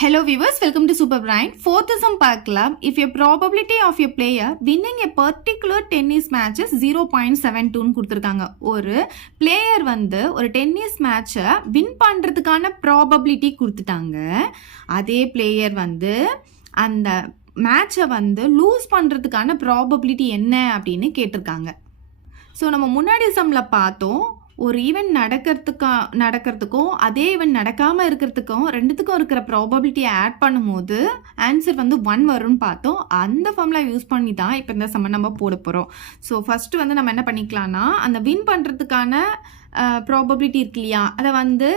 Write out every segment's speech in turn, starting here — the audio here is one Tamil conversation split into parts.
Hello viewers, welcome to Super Brain. Fourth sum பார்க்கலாம். If your probability of your player winning a particular tennis match is 0.72 ன்னு கொடுத்திருக்காங்க. ஒரு பிளேயர் வந்து ஒரு டென்னிஸ் மேட்சை வின் பண்றதுக்கான ப்ராபபிலிட்டி கொடுத்துட்டாங்க. அதே பிளேயர் வந்து அந்த மேட்சை வந்து லூஸ் பண்றதுக்கான ப்ராபபிலிட்டி என்ன அப்படின்னு கேட்டிருக்காங்க. ஸோ நம்ம முன்னாடி சம்மில் பார்த்தோம், ஒரு ஈவெண்ட் நடக்கிறதுக்கும் அதே ஈவெண்ட் நடக்காமல் இருக்கிறதுக்கும் ரெண்டுத்துக்கும் இருக்கிற ப்ராபபிலிட்டியை ஆட் பண்ணும்போது ஆன்சர் வந்து 1 வரும்னு பார்த்தோம். அந்த ஃபார்முலா யூஸ் பண்ணி தான் இப்போ இந்த சம்ம நம்ம போட போகிறோம். ஸோ ஃபஸ்ட்டு வந்து நம்ம என்ன பண்ணிக்கலாம்னா, அந்த வின் பண்ணுறதுக்கான ப்ராபபிலிட்டி இருக்கு இல்லையா, அதை வந்து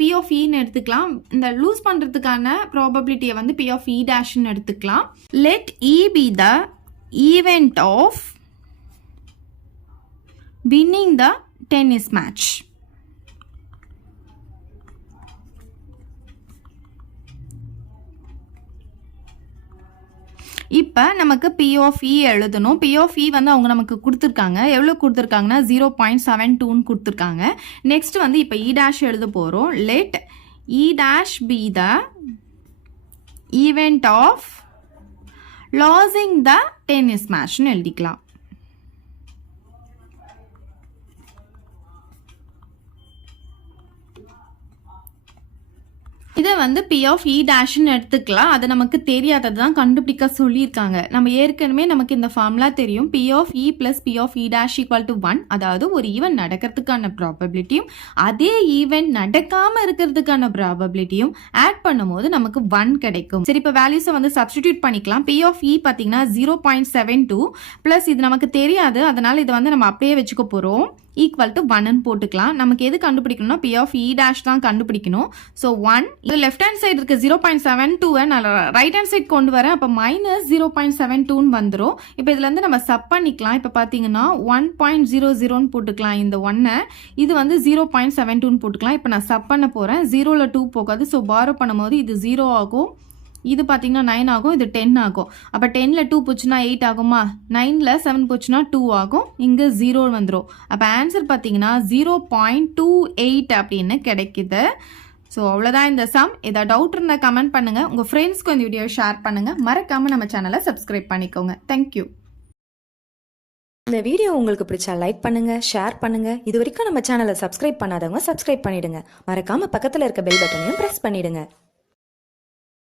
பி ஆஃப் இன்னு எடுத்துக்கலாம். இந்த லூஸ் பண்ணுறதுக்கான ப்ராபபிலிட்டியை வந்து பி ஆஃப் இ டேஷ்ன்னு எடுத்துக்கலாம். Let E be the event of winning the tennis match. இப்போ நமக்கு பி ஆஃப் இ எழுதணும். பி ஆஃப் இ வந்து அவங்க நமக்கு கொடுத்துருக்காங்க. எவ்வளோ கொடுத்துருக்காங்கன்னா 0.72ன்னு கொடுத்துருக்காங்க. நெக்ஸ்ட் வந்து இப்போ இ டேஷ் எழுத போகிறோம். Let E dash P the event of losing the tennis மேட்ச்னு எழுதிக்கலாம். இதை வந்து பி ஆஃப் இ டேஷ்ன்னு எடுத்துக்கலாம். அது நமக்கு தெரியாதது தான் கண்டுபிடிக்க சொல்லியிருக்காங்க. நம்ம ஏற்கனவே நமக்கு இந்த ஃபார்முலா தெரியும். P of E plus P of E dash equal to 1. அதாவது ஒரு ஈவெண்ட் நடக்கிறதுக்கான ப்ராபபிலிட்டியும் அதே ஈவெண்ட் நடக்காமல் இருக்கிறதுக்கான ப்ராபபிலிட்டியும் ஆட் பண்ணும்போது நமக்கு 1 கிடைக்கும். சரி, இப்போ வேல்யூஸை வந்து சப்ஸ்டிடியூட் பண்ணிக்கலாம். பி ஆஃப் இ பார்த்தீங்கன்னா 0.72 ப்ளஸ் இது நமக்கு தெரியாது, அதனால் இதை வந்து நம்ம அப்படியே வச்சுக்க போகிறோம். ஈக்குவல் டு 1ன்னு போட்டுக்கலாம். நமக்கு எது கண்டுபிடிக்கணும்னா பி ஆஃப் இ டேஷ் தான் கண்டுபிடிக்கணும். ஸோ 1, இது லெஃப்ட் ஹேண்ட் சைடு இருக்க 0.72 நான் ரைட் ஹேண்ட் சைட் கொண்டு வரேன். அப்போ மைனஸ் 0.72ன்னு வந்துடும். இப்போ இதுலேருந்து நம்ம சப் பண்ணிக்கலாம். இப்போ பார்த்தீங்கன்னா 1.00ன்னு போட்டுக்கலாம் இந்த 1. இது வந்து 0.72ன்னு போட்டுக்கலாம். இப்போ நான் சப் பண்ண போகிறேன். 0ல் 2 போகாது. ஸோ பாரோ பண்ணும்போது இது 0 ஆகும். இது பார்த்தீங்கன்னா 9 ஆகும், இது 10 ஆகும். அப்போ 10ல் 2 போச்சுன்னா 8 ஆகுமா, 9ல் 7 போச்சுன்னா 2 ஆகும், இங்கே 0 வந்துடும். அப்போ ஆன்சர் பார்த்தீங்கன்னா 0.28 அப்படின்னு கிடைக்குது. ஸோ அவ்வளோதான் இந்த சம். ஏதாவது டவுட் இருந்தால் கமெண்ட் பண்ணுங்கள். உங்கள் ஃப்ரெண்ட்ஸ்க்கு இந்த வீடியோ ஷேர் பண்ணுங்கள். மறக்காமல் நம்ம சேனலை சப்ஸ்கிரைப் பண்ணிக்கோங்க. தேங்க்யூ. இந்த வீடியோ உங்களுக்கு பிடிச்சா லைக் பண்ணுங்க, ஷேர் பண்ணுங்க. இது வரைக்கும் நம்ம சேனலை சப்ஸ்கிரைப் பண்ணாதவங்க சப்ஸ்கிரைப் பண்ணிடுங்க. மறக்காம பக்கத்தில் இருக்க பெல் பட்டனையும் பிரஸ் பண்ணிடுங்க.